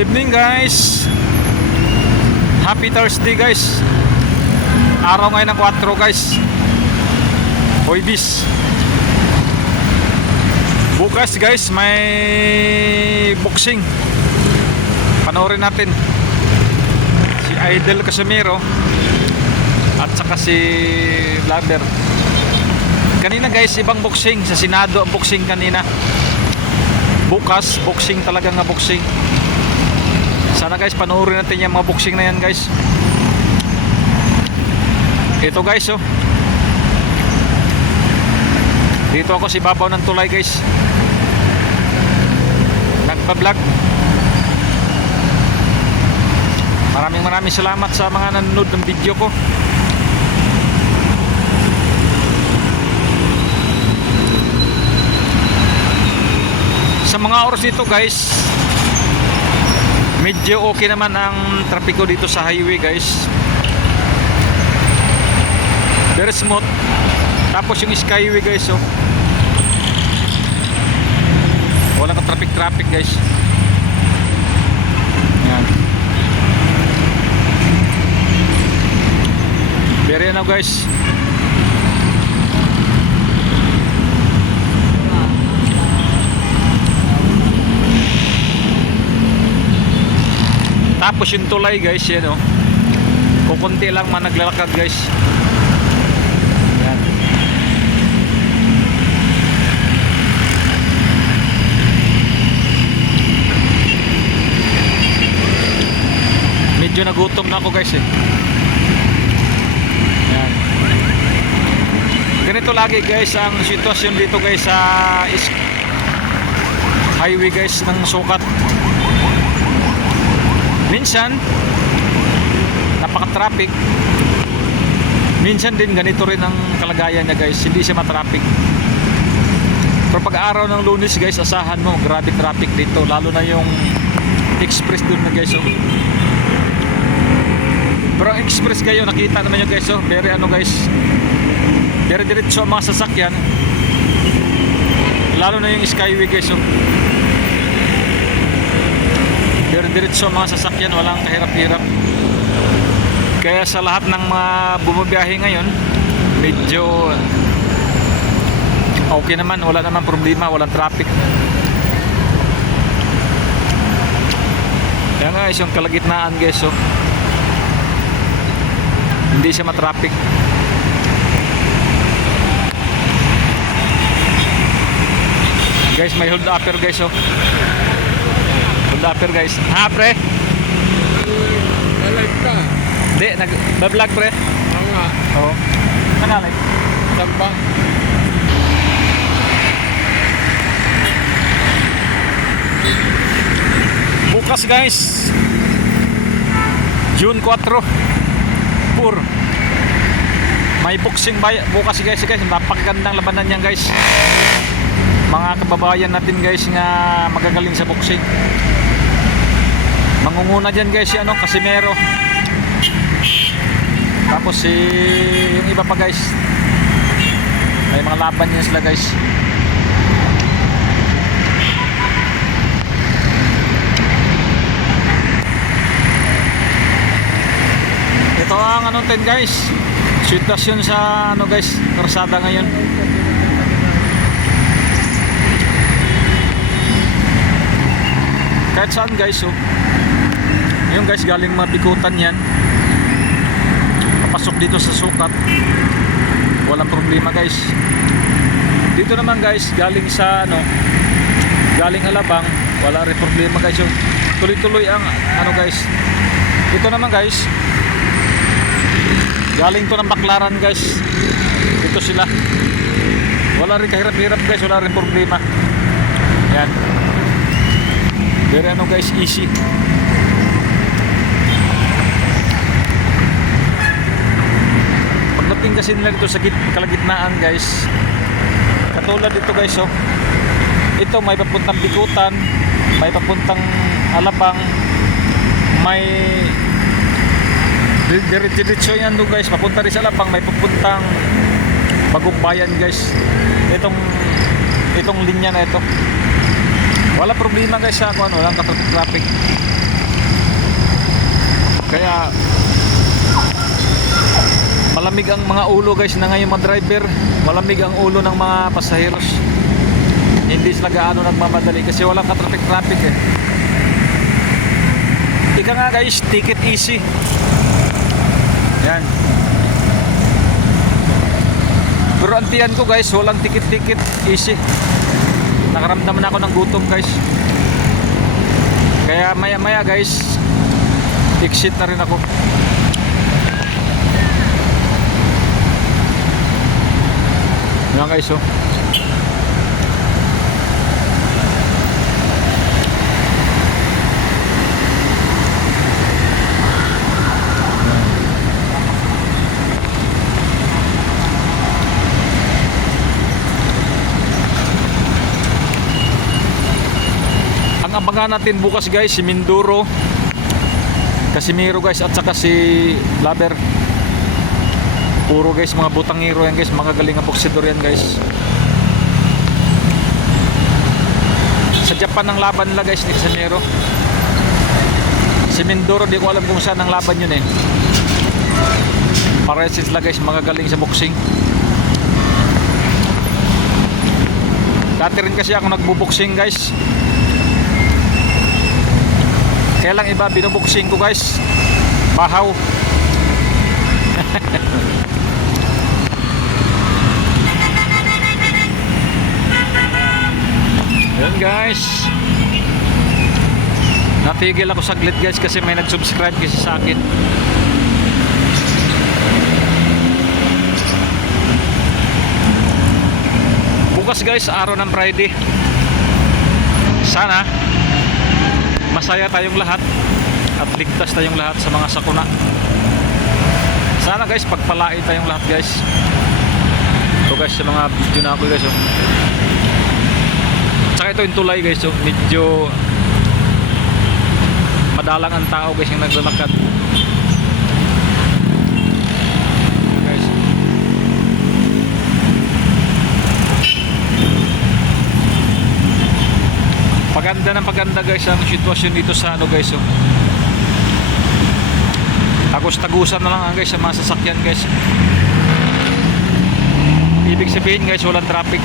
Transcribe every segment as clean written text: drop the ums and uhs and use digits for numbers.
Good evening guys. Happy Thursday guys. Araw ngayon ng 4 guys. Huwebes. Bukas guys may boxing. Panoorin natin si Idol Casimero at saka si Laber. Kanina guys ibang boxing. Sa Senado ang boxing kanina. Bukas boxing talaga nga boxing. Sana guys panoorin natin yung mga boxing na yan guys. Ito guys oh. Dito ako si babaw ng tulay guys. Nagpa-vlog. Maraming salamat sa mga nanonood ng video ko. Sa mga oras dito guys, medyo okay naman ang trapiko dito sa highway guys. Very smooth. Tapos yung skyway guys oh. Wala ka traffic guys. Yan. Very ano guys. Tapos yung tulay guys, yan o. Kukunti lang man naglalakad guys. Yan. Medyo nagutom na ako guys eh. Yan. Ganito lagi guys ang sitwasyon dito guys sa highway guys ng Sukat. Minsan napaka-traffic. Minsan din ganito rin ang kalagayan niya guys, hindi siya matraffic. Pero pag araw ng Lunes guys, asahan mo grabe traffic dito, lalo na yung express dun na guys oh. Pero ang express kayo nakita naman nyo guys oh, very ano guys, very diretso ang mga sasakyan, lalo na yung skyway guys oh. Diretso mga sasakyan, walang kahirap-hirap. Kaya sa lahat ng mga bumabiyahe ngayon, medyo okay naman, wala naman problema, walang traffic. Kaya guys, yung kalagitnaan guys oh, hindi siya matraffic. Guys, may hold upper guys oh. Dapper guys. Ha pre? Nalive ka? Hindi, nag-vlog pre. Oo nga. Oo. Kanalay? Sampang. Bukas guys, June 4 Pur. May boxing bukas guys. Napakagandang labanan yan guys. Mga kababayan natin guys nga magagaling sa boxing. Mangunguna dyan guys si ano, Casimero. Tapos si yung iba pa guys. May mga laban yan sila guys. Ito ang ano din guys, sitwasyon sa ano guys, karsada ngayon. Kahit saan guys oh. Yung guys galing mapikutan yan, papasok dito sa Sukat, walang problema guys. Dito naman guys galing sa ano, galing Alabang, wala rin problema guys. Yung tuloy-tuloy ang ano guys. Dito naman guys galing to ng Baclaran guys, dito sila, wala rin kahirap-hirap guys, wala rin problema. Yan. Very ano guys, easy. Pagdating kasi nila dito sa kalagitnaan guys, katulad dito guys oh, ito may papuntang Bikutan, may papuntang Alabang, may diretso yan doon guys, papunta rin sa Alabang, may papuntang Bagumbayan guys. Itong linya na ito, wala problema guys sa kuan, walang traffic. Kaya malamig ang mga ulo guys na ngayon mga driver. Malamig ang ulo ng mga pasaheros. Hindi sila gaano nagmamadali kasi walang ka-traffic eh. Ika nga guys, take it easy. Yan. Pero ang tiyan ko guys, walang tikit-tikit, easy. Nakaramdaman ako ng gutom guys. Kaya maya-maya guys, exit na rin ako. Yan guys oh. Ang abangan natin bukas guys, si Mindoro, Casimiro guys, at saka si Laber. Puro guys mga butangiro yan guys, mga galing ang boksidor yan guys. Sa Japan ang laban nila guys ni Casimiro. Si Mindoro di ko alam kung saan ang laban yun eh. Parehas sila guys, mga galing sa boxing. Dati rin kasi ako nagbuboxing guys. Kaya lang iba binuboxing ko guys, bahaw. Yan guys, natigil ako saglit guys kasi may nag-subscribe kasi sa akin. Bukas guys, araw ng Friday. Sana masaya tayong lahat at ligtas tayong lahat sa mga sakuna. Sana guys, pagpalain tayong lahat guys. Ito guys, sa mga video na ako guys oh. Tsaka ito yung tulay guys oh. Medyo madalang ang tao guys yung naglalakad guys. Paganda ng paganda guys ang sitwasyon dito sa ano guys oh. Tagos-tagusan na lang guys sa mga sasakyan guys. Ibig sabihin guys, walang traffic.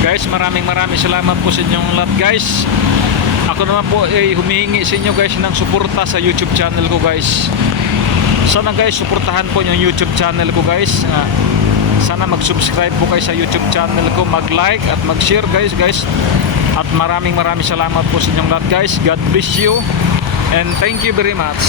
Guys, maraming salamat po sa inyong lahat guys. Ako naman po ay humihingi sa inyo guys ng suporta sa YouTube channel ko guys. Sana guys, suportahan po yung YouTube channel ko guys. Sana mag-subscribe po kayo sa YouTube channel ko, mag-like at mag-share guys. At maraming salamat po sa inyong lahat guys. God bless you and thank you very much.